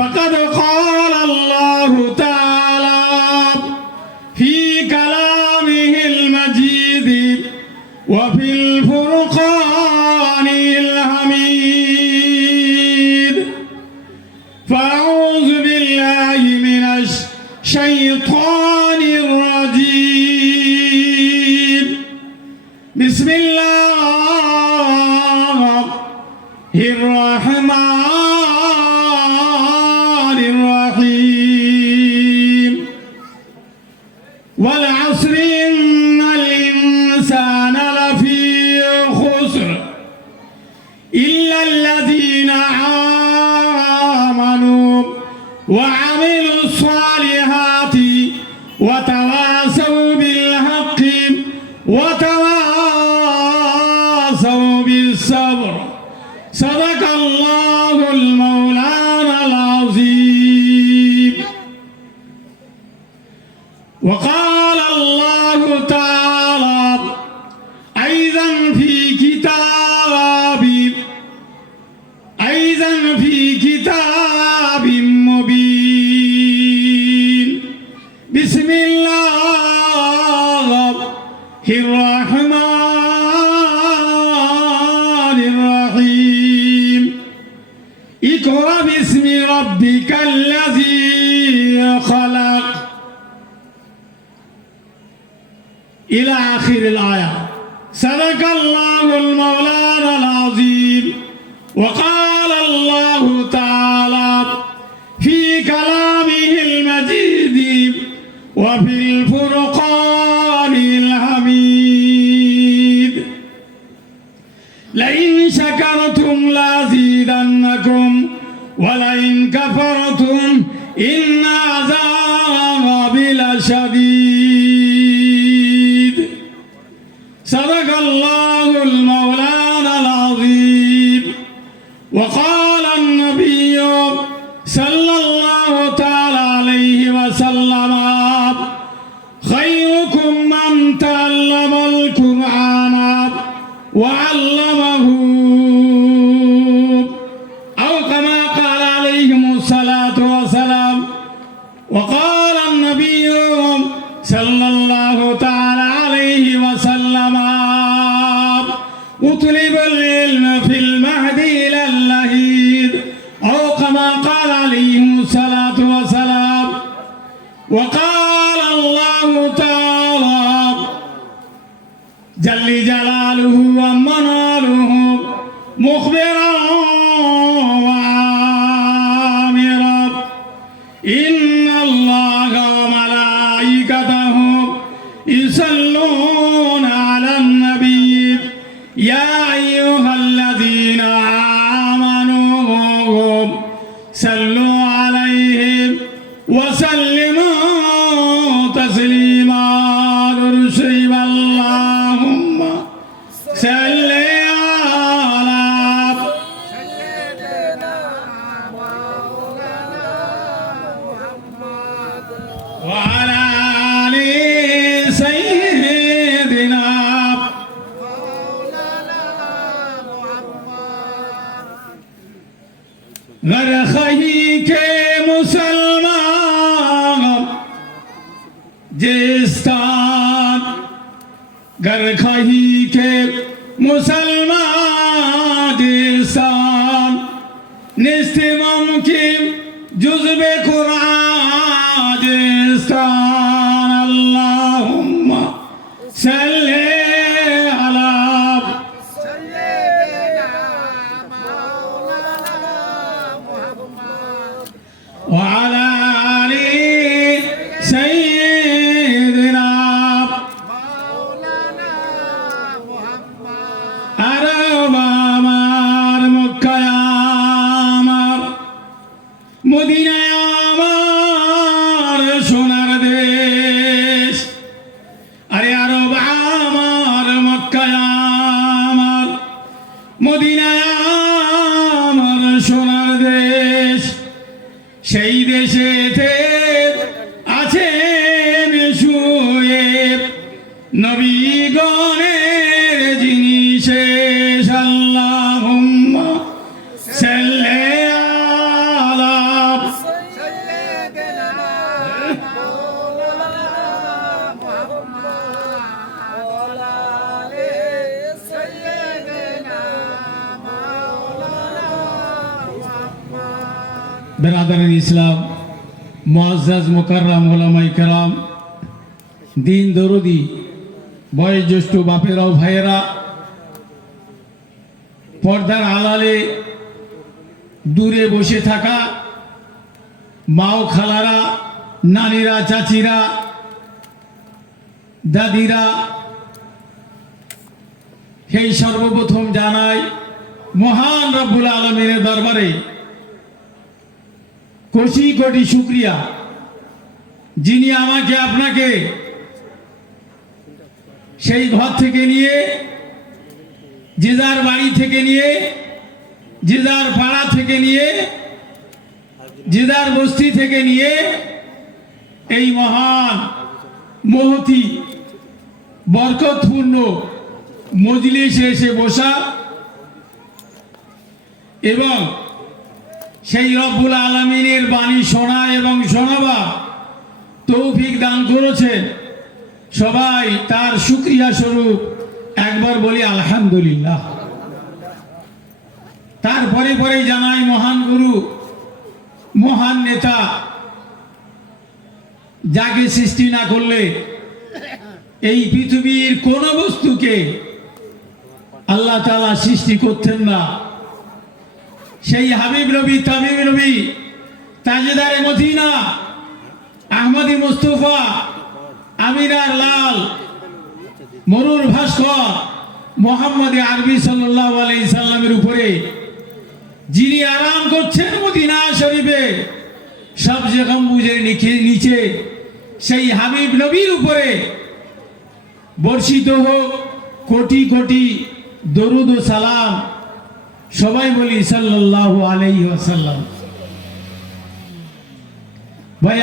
فقد قال الله تعالى في كلامه المجيد وفي الفرقان الحميد. فأعوذ بالله من الشيطان الرجيم. بسم الله الرحمن الرحيم. والعصر إن الإنسان لفي خسر إلا الذين آمنوا وعملوا الصالحات وتواصوا بالحق وتواصوا بالصبر. صدق الله المولانا العظيم. وقال الله تعالى أيضا في كتاب مبين. بسم الله الرحمن الرحيم. اقرأ باسم ربك الذي خلق إلى آخر الآية. صدق الله المولانا العظيم. وقال الله تعالى في كلامه المجيد وفي الفرقان الحميد. لئن شكرتم لأزيدنكم ولئن كفرتم إن عذابي لشديد. صدق الله المولانا العظيم. وقال النبي صلى الله تعالى عليه وسلم خيركم من تعلم القرآن وعلمه أو كما قال عليهم الصلاة والسلام. وقال النبي صلى الله تعالى عليه وسلم اطلب العلم في المهد إلى اللهيد أو كما قال عليهم الصلاة والسلام. وقال الله تعالى جل جلاله ومناله مخبرا وآمرا إن الله وملائكته يصلون على النبي يا أيها الذين آمنوا صلوا عليه وسلموا تسليما. رسول اللهم صل على سيدنا مولانا محمد وعلى آل سيدنا مولانا محمد. घर खही के मुसलमान जिस्तान घर खही के मुसलमान जिस्तान निस्तिमम की जुज़्बे कुरान जिस्तान अल्लाहुम्मा सल्ले अला سيدنا مولانا محمد وعلى آل سيدنا مولانا محمد. আরব আমার মক্কায় আমার মদিনায় আমার সোনার দেশ। আরে আরব আমার মক্কায় আমার মদিনায় আমার সোনার দেশ। সেই দেশেতে আছেন শুয়ে নবীগণের যিনি শেষ। আল্লাহুম্মা সাল্লি আলা বেরাদার ইসলাম, মুআজ্জাজ মুকাররম ওলামায়ে কেরাম, দিন দরদি, বয়োজ্যেষ্ঠ বাপেরাও ভাইয়েরা, পর্দার আড়ালে দূরে বসে থাকা মা ও খালারা, নানিরা, চাচিরা, দাদিরা, সেই সর্বপ্রথম জানাই মহান রব্বুল আলামিনের দরবারে কোটি কোটি শুকরিয়া, যিনি আমাকে আপনাকে সেই ঘর থেকে নিয়ে, যে যার বাড়ি থেকে নিয়ে, যে যার পাড়া থেকে নিয়ে, যে যার বস্তি থেকে নিয়ে এই মহান মহতি বরকতপূর্ণ মজলিসে এসে বসা এবং সেই রব্বুল আলামিনের বাণী শোনা এবং শোনাবা তৌফিক দান করেছে। সবাই তার শুকরিয়া স্বরূপ একবার বলি আলহামদুলিল্লাহ। তারপরে পরে জানাই মহান গুরু, মহান নেতা, যাকে সৃষ্টি না করলে এই পৃথিবীর কোন বস্তুকে আল্লাহ তাআলা সৃষ্টি করতেন না, সেই হাবিব নবী, তাবিব নবী, তাজেদারে মদিনা, আহমদী মুস্তফা, আমিরার লাল, মরুর ভাস্কর মোহাম্মদ আরবি সাল্লাল্লাহু আলাইহি সাল্লামের উপরে যিনি আরাম করছেন মদিনা শরীফে সবচেয়ে গম্বুজের নিচে, সেই হাবিব নবীর উপরে বর্ষিত হোক কোটি কোটি দরুদ ও সালাম। সবাই বলি সাল্লাল্লাহু আলাইহি ওয়াসাল্লাম। ভাই,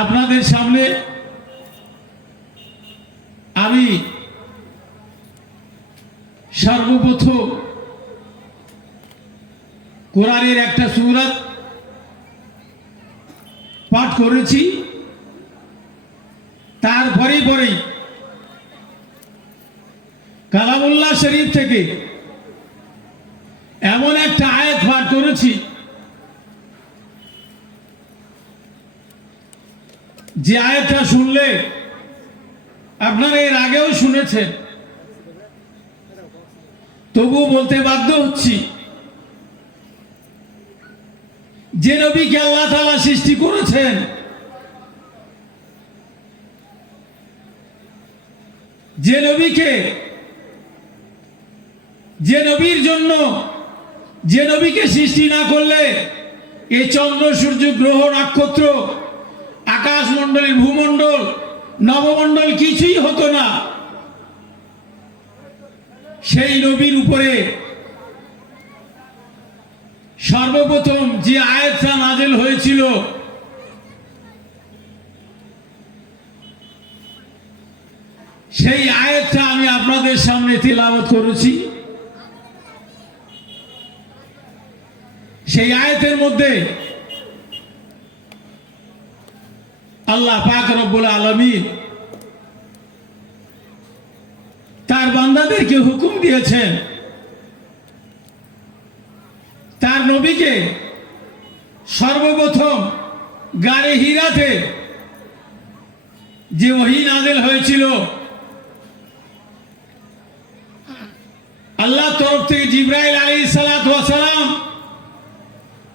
আপনাদের সামনে আমি সর্বপ্রথম কোরআনের একটা সূরা পাঠ করেছি, তারপরেই কালামুল্লাহ শরীফ থেকে এমন একটা আয়াত পাঠ করেছি যে আয়াতটা শুনলে আপনারা এর আগেও শুনেছেন, তবু বলতে বাধ্য হচ্ছি, যে নবীকে আল্লাহ তাআলা সৃষ্টি করেছেন, যে নবীর জন্য, যে নবীকে সৃষ্টি না করলে এই চন্দ্র, সূর্য, গ্রহ, নক্ষত্র, আকাশমণ্ডল, ভূমণ্ডল, নবমণ্ডল কিছুই হতো না, সেই নবীর উপরে সর্বপ্রথম যে আয়াতটা নাযিল হয়েছিল সেই আয়াতটা আমি আপনাদের সামনে তিলাওয়াত করেছি। সেই আয়াতের মধ্যে আল্লাহ পাক রব্বুল আলামিন তার বান্দাদেরকে হুকুম দিয়েছেন তার নবীকে সর্বপ্রথম গারে হিরাতে যে ওহী নাযিল হয়েছিল, আল্লাহর তরফ থেকে জিবরাইল আলাইহিস সালাতু ওয়াস সালাম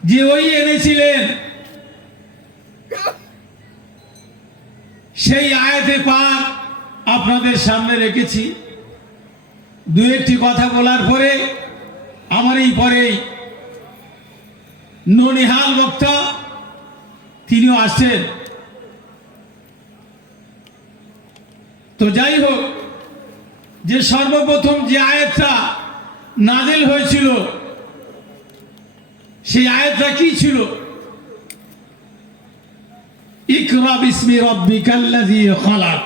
যে ওহী এনেছিলেন, সেই আয়াতে পাক আপনাদের সামনে রেখেছি। দু একটি কথা বলার পরে আমার এই পরেই ননিহাল বক্তা তিনিও আসছেন। তো যাই হোক, যে সর্বপ্রথম যে আয়াতটা নাযিল হয়েছিল সেই আয়াতটা কি ছিল? ইকরা বিসমি রাব্বিকাল্লাযী খালাক।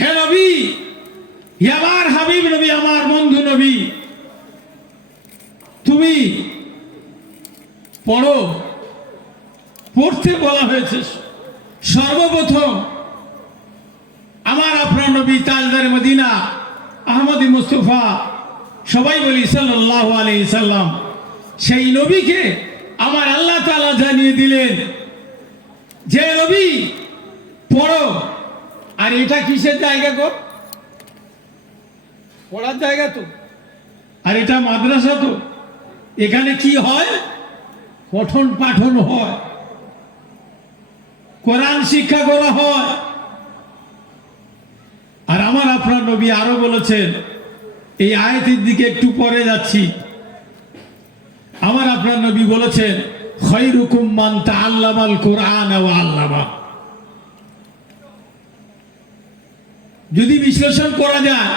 হে নবী, আমার হাবিব নবী, আমার বন্ধু নবী, তুমি পড়ো। পড়তে বলা হয়েছে সর্বপ্রথম আমার আপনার নবী, তাজদার মদিনা, আহমদী মুস্তফা, সবাই বলি সাল্লাল্লাহু আলাইহি সাল্লাম। সেই নবীকে আমার আল্লাহ তাআলা জানিয়ে দিলেন যে নবী পড়ো। আর এটা কিসের জায়গা গো? পড়ার জায়গা তো। আর এটা মাদ্রাসা তো। এখানে কি হয়? পঠন পাঠন হয়, কোরআন শিক্ষা করা হয়। আর আমার আপনার নবী আরো বলেছেন, এই আয়াতের দিকে একটু পরে যাচ্ছি। আমার আপনার নবী বলেছেন, খায়রুকুম মান তাআল্লামাল কুরআন ওয়া আল্লামা। যদি বিশ্লেষণ করা যায়,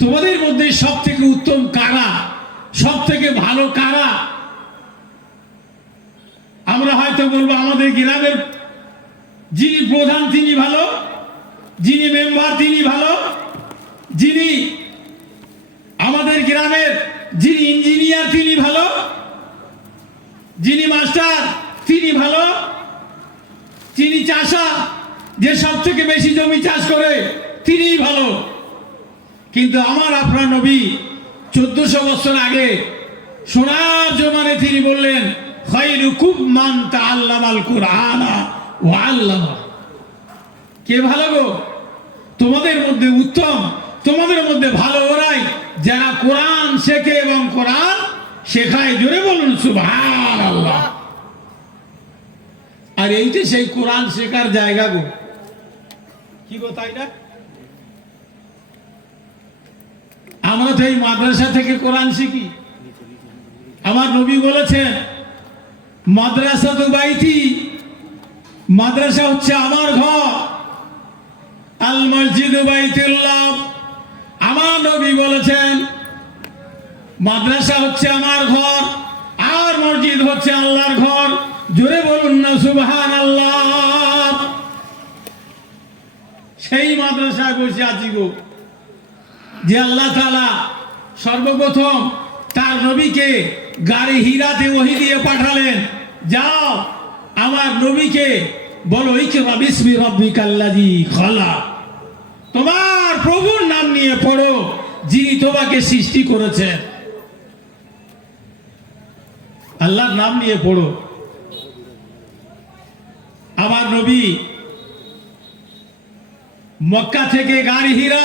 তোমাদের মধ্যে সব থেকে উত্তম কারা, সব থেকে ভালো কারা? আমরা হয়তো বলবো আমাদের গ্রামের যিনি প্রধান তিনি ভালো, যিনি মেম্বার তিনি ভালো, যিনি আমাদের গ্রামের যিনি ইঞ্জিনিয়ার তিনি ভালো, যিনি মাস্টার তিনি ভালো, যিনি চাষা যে সব থেকে বেশি জমি চাষ করে তিনিই ভালো। কিন্তু আমার আপনার নবী 1400 বছর আগে সোনার জমানে তিনি বললেন, খায়রুকুম মান তাআল্লামাল কুরআনা ওয়া আল্লামা। কে ভালো গো? তোমাদের মধ্যে উত্তম, তোমাদের মধ্যে ভালো ওরাই যারা কোরআন শেখে এবং কোরআন শেখায়। জোরে বলুন সুবহানাল্লাহ। আর এইটা সেই কোরআন শেখার জায়গা গো। কি গো, তাই না? আমরা তো এই মাদ্রাসা থেকে কোরআন শিখি। আমার নবী বলেছেন, মাদ্রাসা তো বাইতি, মাদ্রাসা হচ্ছে আমার ঘর। আল মসজিদ বাইতুল্লাহ। আমার নবী বলেছেন, মাদ্রাসা হচ্ছে আমার ঘর আর মসজিদ হচ্ছে আল্লাহর ঘর। জোরে বলুন না সুবহানাল্লাহ। সেই মাদ্রাসায় বসে আছি গো, যে আল্লাহ তাআলা সর্বপ্রথম তার নবীকে গাড়ি হীরাতে ওহী দিয়ে পাঠালেন, যাও আমার নবীকে বলো, ইকরা বিসমি রাব্বিকাল্লাযী খালাক। তোমার প্রভুর নাম নিয়ে পড়ো, যিনি তোমাকে সৃষ্টি করেছেন। আল্লাহর নাম নিয়ে পড়ো। আমার নবী মক্কা থেকে গাড়ি হীরা,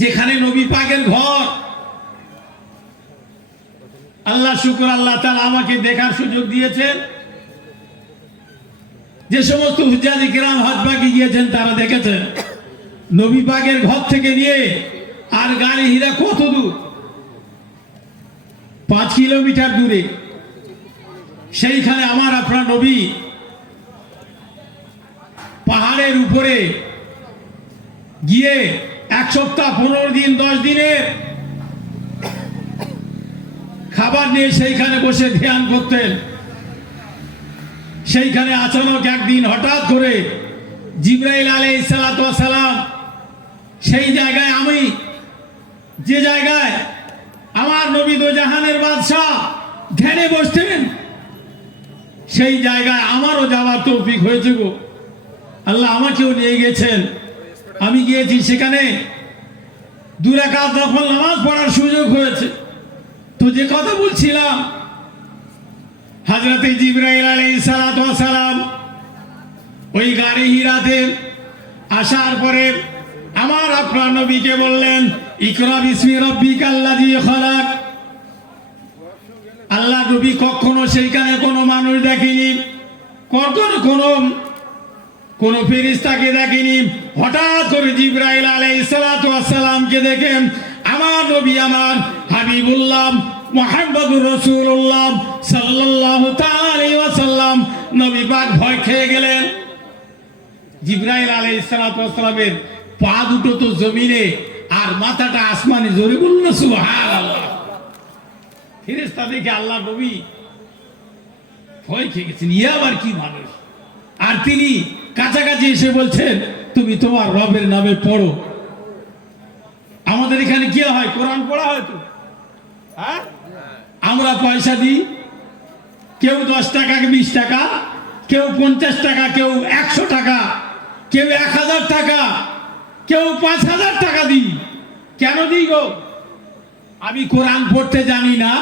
যেখানে নবী পাকের ঘর। আল্লাহ শুকর, আল্লাহ তাআলা আমাকে দেখার সুযোগ দিয়েছেন। যে সমস্ত হুজ্জাজে কিরাম হজ পাকে গিয়েছেন তারা দেখেছেন নবী পাকের ঘর থেকে নিয়ে আর গাড়ি হীরা কত দূর? 5 কিলোমিটার দূরে। সেইখানে আমার আপনার নবী পাহাড়ের উপরে গিয়ে 1 সপ্তাহ 15 দিন 10 দিনের খাবার নিয়ে সেইখানে বসে ধ্যান করতেন। সেইখানে আচানক একদিন হঠাৎ করে জিবরাইল আলাইহিস সালাতু ওয়াস সালাম সেই জায়গায়, আমি যে জায়গায় আমার নবী দো জাহানের বাদশাহ ধ্যানে বসতেন, সেই জায়গায় আমারও যাওয়ার তৌফিক হয়েছে গো। আল্লাহ আমাকেও নিয়ে গেছেন। আমি গিয়েছি, সেখানে 2 রাকাত নফল নামাজ পড়ার সুযোগ হয়েছে। তো যে কথা বলছিলাম, হযরতে জিবরাইল আলাইহিস সালাতু ওয়াস সালাম ওই গাড়ি হীরাতে আসার পরে আমার আপনার নবীকে বললেন, ইকরা বিসমি রাব্বিকাল্লাযী খালাক। আল্লাহ নবী কখনো সেইখানে কোনো মানুষ দেখেনি, কখনো কোনো ফেরেশতাকে দেখেনি। হঠাৎ করে জিবরাইল আলাইহিস সালাতু ওয়াস সালামকে দেখেন আমার নবী, আমার হাবিবুল্লাহ মুহাম্মদুর রাসূলুল্লাহ সাল্লাল্লাহু তাআলা আলাইহি ওয়াসাল্লাম নবী পাক ভয় খেয়ে গেলেন। জিবরাইল আলাইহিস সালাতু ওয়াস সালামের পা দুটো তো জমিনে আর মাথাটা আসমানে। জোরে বলুন না সুবহানাল্লাহ। ফেরেশতা দেখে আল্লাহ নবী ভয় খেয়ে গেছেন, ইয়া আবার কি মানুষ। আর তিনি কাছাকাছি এসে বলছেন, তুমি তোমার রবের নামে পড়ো। আমাদের এখানে কি হয়? কোরআন পড়া হয় তো, হ্যাঁ? আমরা পয়সা দিই, কেউ 10 টাকা, 20 টাকা, কেউ 50 টাকা, কেউ 100 টাকা, কেউ 1000 টাকা। কেউ 5,000 টাকা দিই। কেন দিই গো? আমি কোরআন পড়তে জানি না,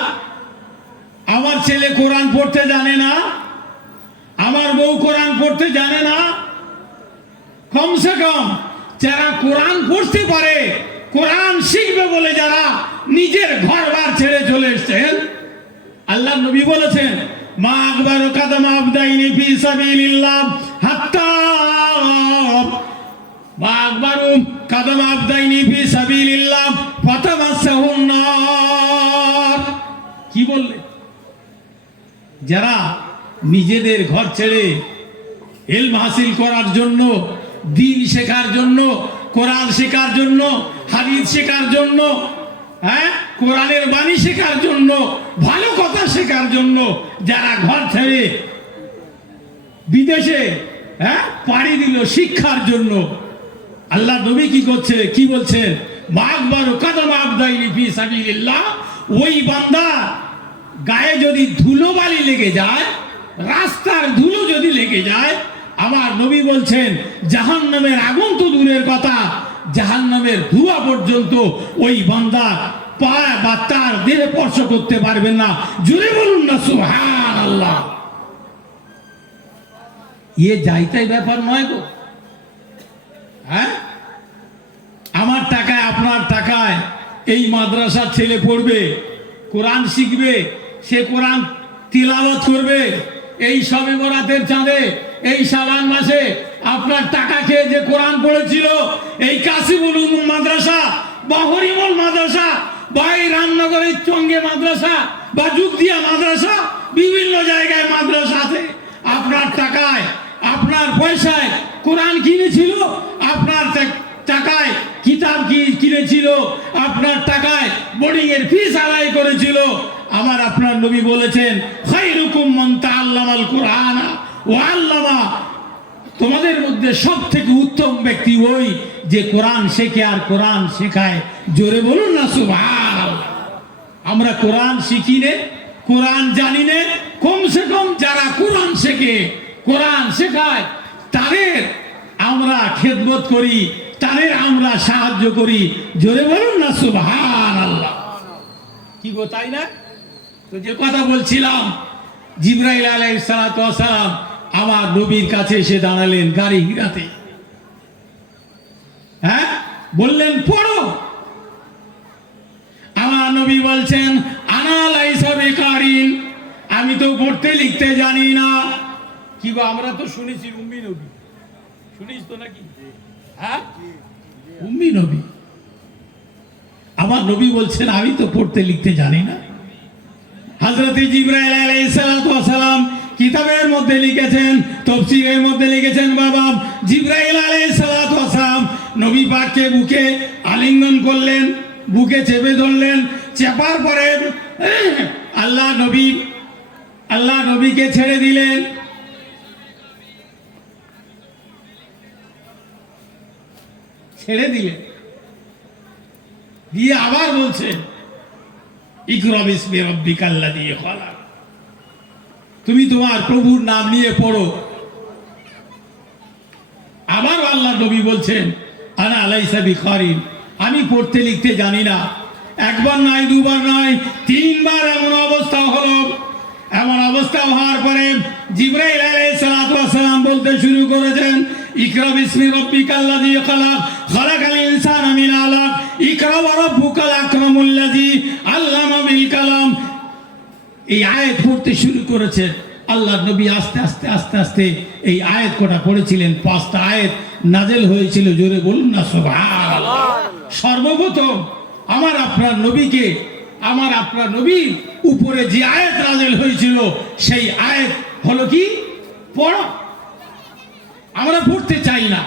আমার ছেলে কোরআন পড়তে জানে না, আমার বউ কোরআন পড়তে জানে না। কমসে কম যারা কোরআন পড়তে পারে, কোরআন শিখবে বলে যারা নিজের ঘরবার ছেড়ে চলে এসেছেন, আল্লাহ নবী বলেছেন মা আকবার কাদাম আবদাইনি ফি সাবিলিল্লাহ হাত্তা মা আকবার কাদাম আবদাইনি ফি সাবিলিল্লাহ ফাতামাসসাহুন নার। কি বললে? যারা নিজেদের ঘর ছেড়ে ইলম হাসিল করার জন্য, দ্বীন শেখার জন্য, কোরআন শেখার জন্য, হাদিস শেখার জন্য, কোরআনের বাণী শেখার জন্য, ভালো কথা শেখার জন্য যারা ঘর ছেড়ে বিদেশে পাড়ি দিল শিক্ষার জন্য, আল্লাহ নবী কি করছে, কি বলছেন? মাকবার কাদাম আবদাইনি ফি সাবিলিল্লাহ। ওই বান্দা গায়ে যদি ধুলো বালি লেগে যায়, রাস্তার ধুলো যদি লেগে যায়, আমার নবী বলছেন জাহান্নামের আগুন তো দূরের কথা, জাহান্নামের ধোঁয়া পর্যন্ত ওই বান্দা পায় বা তার দেহে স্পর্শ করতে পারবেন না। জোরে বলুন না সুবহানাল্লাহ। যাইতাই ব্যাপার নয় গো। আমার টাকায়, আপনার টাকায় এই মাদ্রাসার ছেলে পড়বে, কোরআন শিখবে, সে কোরআন তিলাওয়াত করবে। এই শবে বরাতের চাঁদে, এই শাবান মাসে আপনার টাকা খেয়ে যে কোরআন পড়েছিল, এই কাসিমুল উলুম মাদ্রাসা বা হরিমল মাদ্রাসা বা এই রামনগরের চঙ্গে মাদ্রাসা বা যুগদিয়া মাদ্রাসা, বিভিন্ন জায়গায় মাদ্রাসা আছে, আপনার টাকায়, আপনার পয়সায় কোরআন কিনেছিল, আপনার টাকায় কিতাব কিনেছিল, আপনার টাকায় বোর্ডিং এর ফিস আদায় করেছিল। আমার আপনার নবী বলেছেন খায়রুকুম মান তাআল্লামাল কুরআন ওয়া আল্লামা। তোমাদের মধ্যে সবথেকে উত্তম ব্যক্তি ওই যে কোরআন শেখে আর কোরআন শেখায়। জোরে বলুন না সুবহানাল্লাহ। আমরা কোরআন শিখি নে, কোরআন জানি নে, কমসে কম যারা কোরআন শেখে, কোরআন শেখায়, তাদের আমরা খেদমত করি, তাদের আমরা সাহায্য করি। জোরে বলুন না সুবহানাল্লাহ। কি গো, তাই না? তো যে কথা বলছিলাম, জিবরাইল আলাইহিস সালাতু ওয়াস সালাম আমার নবীর কাছে এসে দাঁড়ালেন গাড়ি হিরাতে, বললেন পড়ো। আমার নবী বলছেন আনা লাইসা বিকারিন, আমি তো পড়তে লিখতে জানি না। কি গো, আমরা তো শুনেছি উম্মি নবী, শুনিস তো নাকি? উম্মি নবী। আমার নবী বলছেন আমি তো পড়তে লিখতে জানি না। হযরত জিবরাইল আলাইহিস সালাতু ওয়াস সালাম কিতাবের মধ্যে লিখেছেন, তাফসীরের মধ্যে লিখেছেন, বাবা জিবরাইল আলাইহিস সালাতু ওয়াস সালাম নবী পাককে বুকে আলিঙ্গন করলেন, বুকে চেপে ধরলেন, চেপার পরে আল্লাহ নবীকে ছেড়ে দিলেন। ছেড়ে দিলেন দিয়ে আবার বলছেন ইকরা বিসমি রাব্বিকাল্লাযী খালাক, তুমি তোমার প্রভুর নাম নিয়ে পড়ো। আবার আল্লাহ নবী বলছেন আনা লাইসা বিকারিন, আমি পড়তে লিখতে জানি না। একবার নয়, দুবার নয়, তিনবার এমন অবস্থা হলো। এমন অবস্থা হওয়ার পরে জিবরাইল আলাইহিস সালাতু ওয়াস সালাম বলতে শুরু করেছেন ইকরা বিসমি রাব্বিকাল্লাযী খালাক, খালাকাল ইনসানা মিন আলাক, ইকরা ওয়া রাব্বুকাল আকরামুল্লাযী আল্লামা বিল কালাম। এই আয়াত পড়তে শুরু করেছেন। আল্লাহ নবী আস্তে আস্তে আস্তে আস্তে এই আয়াত কটা পড়েছিলেন। 5টা আয়াত নাজেল হয়েছিল। জোরে বলুন না সুবহানাল্লাহ। সর্বপ্রথম আমার আপনার নবীকে, আমার আপনার নবীর উপরে যে আয়াত নাজেল হয়েছিল সেই আয়াত হলো কি, পড়ো। আমরা পড়তে চাই না,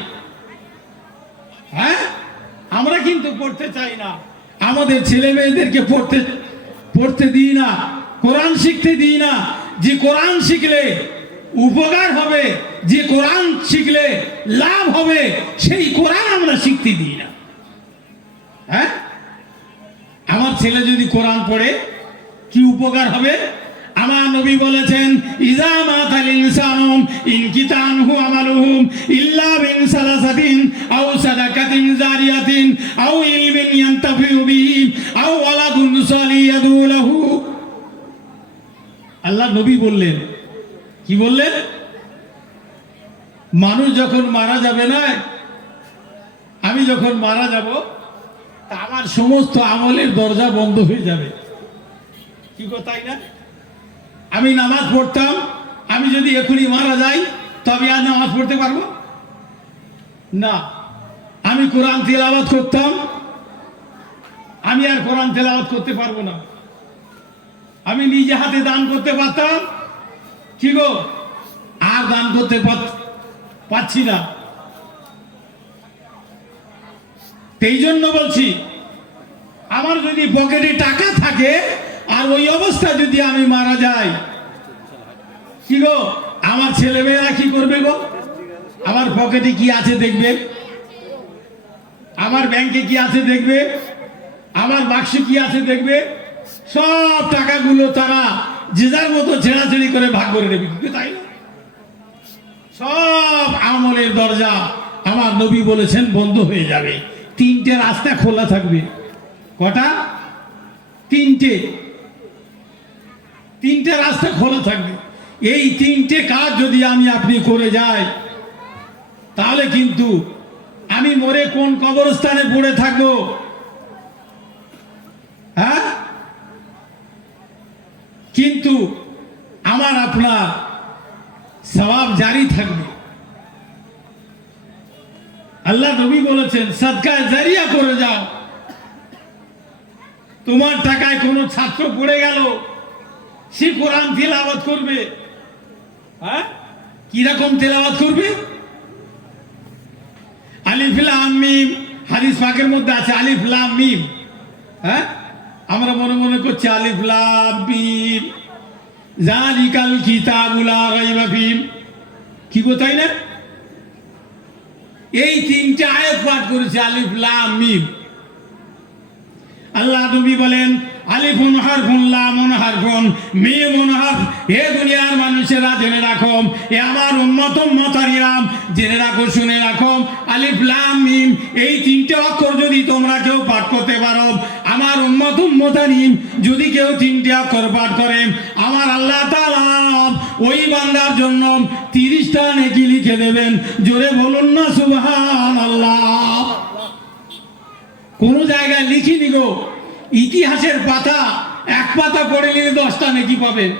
আমরা কিন্তু পড়তে চাই না। আমাদের ছেলে মেয়েদেরকে পড়তে দিই না, কোরআন শিখতে দিই না। যে কোরআন শিখলে উপকার হবে, যে কোরআন শিখলে লাভ হবে, সেই কোরআন আমরা শিখতে দিই না। আমার ছেলে যদি কোরআন পড়ে কি উপকার হবে? আমার নবী বলেছেন ইজা মাতাল ইনসানু ইনকিতানহু আমালুহু ইল্লা বিন সালাসাতিন আও সাদাকাতিন জারিয়াতিন আও ইলমিন ইয়ানতাফিউ বিহি আও ওয়ালাদুন সালিহ ইয়াদউ লাহু। আল্লাহ নবী বললেন, কি বললেন? মানুষ যখন মারা যাবে না, আমি যখন মারা যাব, তা আমার সমস্ত আমলের দরজা বন্ধ হয়ে যাবে। কি গো, তাই না? আমি নামাজ পড়তাম, আমি যদি এখনই মারা যাই তবে আর নামাজ পড়তে পারবো না। আমি কোরআন তেলাওয়াত করতাম, আমি আর কোরআন তেলাওয়াত করতে পারবো না। আমি নিজে হাতে দান করতে পারতাম, কি গো, আর দান করতে পারছি না। এই জন্য বলছি, আমার যদি পকেটে টাকা থাকে আর ওই অবস্থা যদি আমি মারা যাই, কি গো, আমার ছেলেমেয়েরা কি করবে গো? আমার পকেটে কি আছে দেখবে, আমার ব্যাংকে কি আছে দেখবে, আমার বাক্সে কি আছে দেখবে। সব টাকাগুলো তারা যে যার মতো ছেড়াছেড়ি করে ভাগ করে নেবে, তাই না? সব আমলের দরজা আমার নবী বলেছেন বন্ধ হয়ে যাবে। তিনটে রাস্তা খোলা থাকবে। কটা? তিনটে রাস্তা খোলা থাকবে। এই তিনটে কাজ যদি আমি আপনি করে যাই, তাহলে কিন্তু আমি মরে কোন কবরস্থানে পড়ে থাকবো? হ্যাঁ, কিন্তু আমার আপনার সওয়াব জারি থাকবে। আল্লাহ নবী বলেছেন, সাদকা জারিয়া করে যাও। তোমার টাকায় কোনো ছাত্র পড়ে গেল, সে কোরআন তেলাওয়াত করবে। হ্যাঁ, কিরকম তেলাওয়াত করবে? আলিফ লাম মিম, হাদিস পাকের মধ্যে আছে আলিফ লাম মিম। হ্যাঁ, আমরা মনে মনে করছি আলিফ লাম মিম যালিকাল কিতাবু লা রাইবা ফিহি, কি গো, তাই না? এই তিনটা আয়াত পাঠ করেছে আলিফ লাম মিম। আল্লাহ নবী বলেন, আলিফুন হারফুন লামুন হারফুন মিমুন হারফ। হে দুনিয়ার মানুষেরা জেনে রাখো, এ আমার উম্মতারিরাম জেনে রাখো, শুনে রাখো, আলিফ লাম মিম এই তিনটে অক্ষর যদি তোমরা কেউ পাঠ করতে পারো, আমার উম্মতারিম যদি কেউ তিনটে অক্ষর পাঠ করে, আমার আল্লাহ তাআলা ওই বান্দার জন্য 30টা নেকি লিখে দেবেন। জোরে বলুন না সুবহানাল্লাহ। কোন জায়গায় লিখিনি গো, ইতিহাসের পাতা এক পাতা পড়ে নিলে 10টা নেকি পাবেন,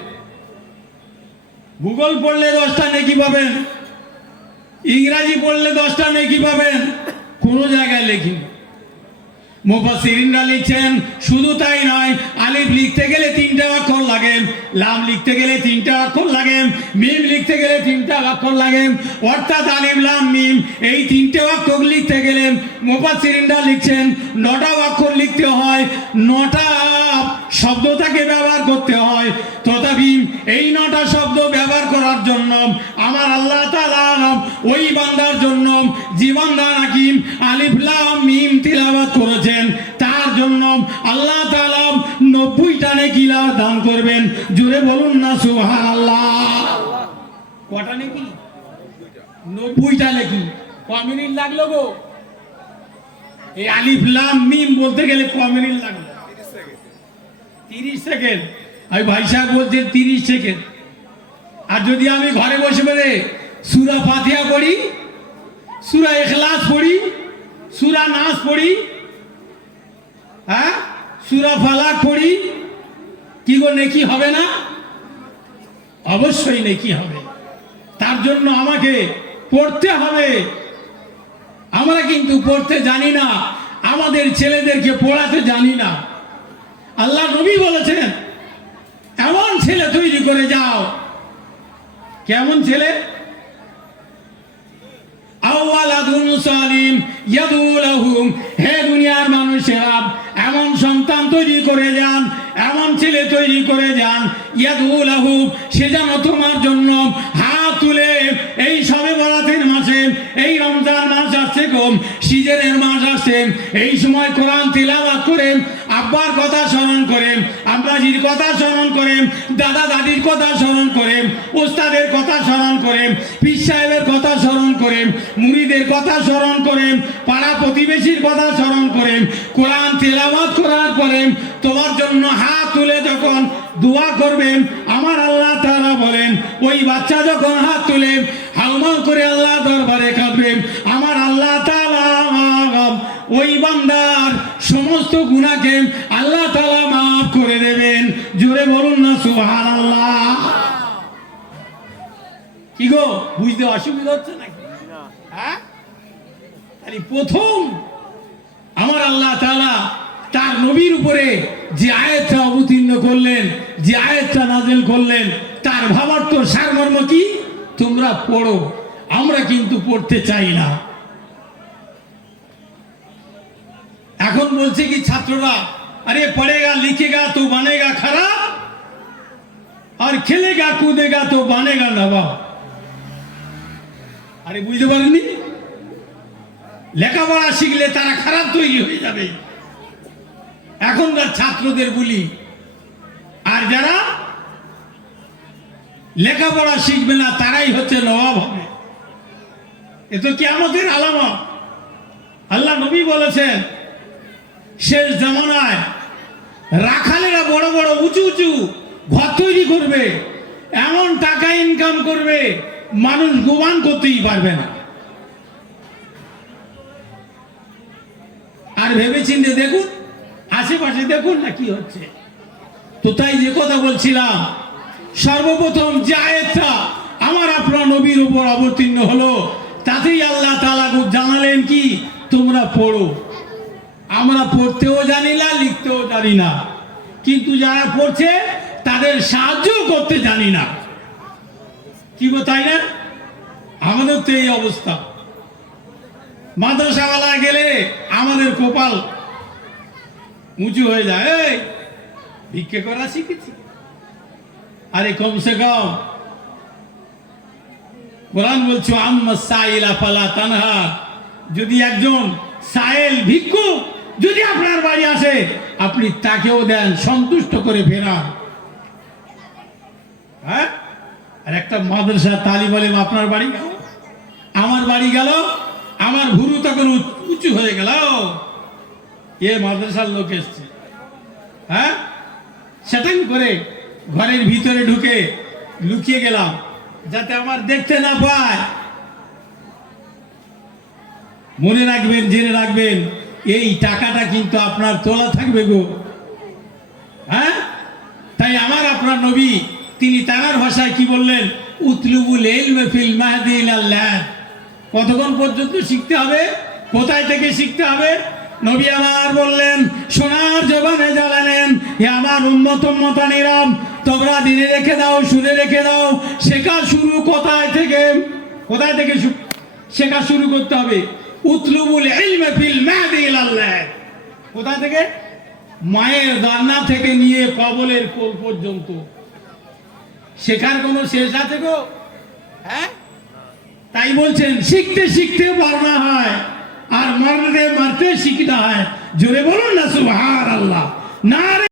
ভূগোল পড়লে 10টা নেকি পাবেন, ইংরাজি পড়লে 10টা নেকি পাবেন। কোন জায়গায় লিখিনি। মুফাসসিরিনরা লিখছেন, শুধু তাই নয়, আলিফ লিখতে গেলে 3টা অক্ষর লাগে, লাম লিখতে গেলে 3টা অক্ষর লাগে, মিম লিখতে গেলে 3টা অক্ষর লাগে। অর্থাৎ আলিফ লাম মিম এই 3টে অক্ষর লিখতে গেলে মুফাসসিরিনরা লিখছেন 9টা অক্ষর লিখতে হয়, 9টা শব্দ তাকে ব্যবহার করতে হয়। তথাপি এই 9টা শব্দ ব্যবহার করার জন্য আমার আল্লাহ তাআলা ওই বান্দার জন্য জীবনদান হাকিম আলিফ লাম মিম তিলাওয়াত করেছেন, তার জন্য আল্লাহ তাআলা 90টা নেকি দান করবেন। জোরে বলুন না সুবহানাল্লাহ। কটা নেকি? 90টা নেকি। ক মিনিট লাগলো গো? এই আলিফ লাম মিম বলতে গেলে ক মিনিট লাগলো? 30 সেকেন্ড। আমি ভাই সাহেব বলছেন 30 সেকেন্ড। আর যদি আমি ঘরে বসে বসে সূরা ফাতিহা পড়ি, সূরা ইখলাস পড়ি, সূরা নাস পড়ি, হ্যাঁ, সূরা ফালাক পড়ি, কি গো, নেকি হবে না? অবশ্যই নেকি হবে। তার জন্য আমাকে পড়তে হবে। আমরা কিন্তু পড়তে জানি না, আমাদের ছেলেদেরকে পড়াতে জানি না। আল্লাহ নবী বলেছেন, এমন ছেলে তৈরি করে যাও। কেমন ছেলে? আওয়ালাদুন সালিম ইয়াদউ লাহুম। হে দুনিয়ার মানুষেরা, এমন সন্তান তৈরি করে যান, এমন ছেলে তৈরি করে যান, ইয়াদউ লাহু, সে যেন তোমার জন্য হাত তুলে এই শবে বরাতের মাসে, এই রমজান মাস আসছে, কম সিজনের মাস আসছে, এই সময় কোরআন তিলাওয়াত করে, আব্বার কথা স্মরণ করে, আব্বাজির কথা স্মরণ করে, দাদা দাদির কথা স্মরণ করে, ওস্তাদের কথা স্মরণ করে, পীর সাহেবের কথা স্মরণ করে, মুরিদের কথা স্মরণ করে, পাড়া প্রতিবেশীর কথা স্মরণ করেন, কোরআন তেলাওয়াত করার পরেন, তোমার জন্য হাত তুলে যখন দোয়া করবেন, আমার আল্লাহ তাআলা বলেন ওই বাচ্চা যখন হাত তুলে হাউমাউ করে আল্লাহ দরবারে কাঁদবেন, আমার আল্লাহ তাআলা ওই বান্দার সমস্ত গুনাহকে আল্লাহ তাআলা মাফ করে দেবেন। জোরে বলুন না সুবহানাল্লাহ। কি গো, বুঝতে অসুবিধা হচ্ছে নাকি? হ্যাঁ, তাহলে প্রথম আমার আল্লাহ তাআলা তার নবীর উপরে যে আয়াতটা অবতীর্ণ করলেন, যে আয়াতটা নাযিল করলেন, তার ভাবার্থ সারমর্ম কি? তোমরা পড়ো। আমরা কিন্তু পড়তে চাই না। এখন বলছে কি ছাত্ররা, अरे पढ़ेगा लिखेगा तो बनेगा खराब और खेलेगा कूदेगा तो बनेगा नवाब। আরে বুঝতে পারেননি? লেখাপড়া শিখলে তারা খারাপ তৈরি হয়ে যাবে। এখনকার ছাত্রদের বলি, আর যারা লেখাপড়া শিখবে না তারাই হচ্ছে নবাব হবে। এ তো কিয়ামতের আলামত। আল্লাহ নবী বলেছেন শেষ জামানায় রাখালেরা বড় বড় উঁচু উঁচু ঘর তৈরি করবে, এমন টাকা ইনকাম করবে মানুষ গুমান করতেই পারবে না। আর ভেবেচিন্তে দেখুন, আশেপাশে দেখুন না কি হচ্ছে। তো তাই যে কথা বলছিলাম, সর্বপ্রথম যে আয়াতটা আমার আপনার নবীর উপর অবতীর্ণ হলো, তাতেই আল্লাহ তাআলা জানালেন কি? তোমরা পড়ো। আমরা পড়তেও জানি না, লিখতেও জানি না, কিন্তু যারা পড়ছে তাদের সাহায্য করতে জানি না। কি গো, তাই না? আমাদের তো এই অবস্থা। মাদ্রাসাওয়ালা গেলে আমাদের কপাল উঁচু হয়ে যায়, এই ভিক্ষে করা শিখেছি। আরে কমসে কম কোরআন বলছো আম্মা সাইলা ফালা তানহা, যদি একজন সাইল ভিক্ষুক যদি আপনার বাড়ি আসে, আপনি তাকেও দেন, সন্তুষ্ট করে ফেরান। হ্যাঁ, আর একটা মাদ্রাসা তালিম আলেম আপনার বাড়ি গেল, আমার বাড়ি গেল, আমার ভুরু তখন উঁচু হয়ে গেল, এ মাদ্রাসার লোক এসছে। হ্যাঁ, সেটাই করে ঘরের ভিতরে ঢুকে লুকিয়ে গেলাম যাতে আমার দেখতে না পায়। মনে রাখবেন, জেনে রাখবেন, এই টাকাটা কিন্তু আপনার তোলা থাকবে গো। হ্যাঁ, তাই আমার আপনার নবী তিনি তার ভাষায় কি বললেন? উতলুবুল ইলমে ফিল মাহদি ইলাল লাদ। কতক্ষণ পর্যন্ত শিখতে হবে? কোথায় থেকে শিখতে হবে? নবী আমার বললেন, সোনার জবানে জ্বালালেন, হে আমার উম্মত উম্মতানিরাম, তোমরা দিনে রেখে দাও, শুনে রেখে দাও। শেখা শুরু কোথায় থেকে? কোথায় থেকে শেখা শুরু করতে হবে? উতলুবুল ইলমে ফিল মাহদি ইলাল লাদ। কোথায় থেকে? মায়ের দান্না থেকে নিয়ে কবলের কোল পর্যন্ত। শেখার কোনো শেষ আছে গো? হ্যাঁ, তাই বলছেন শিখতে শিখতে মরনা হয়, আর মরতে মারতে শিখতে হয়। জোরে বলুন না সুবহানাল্লাহ। না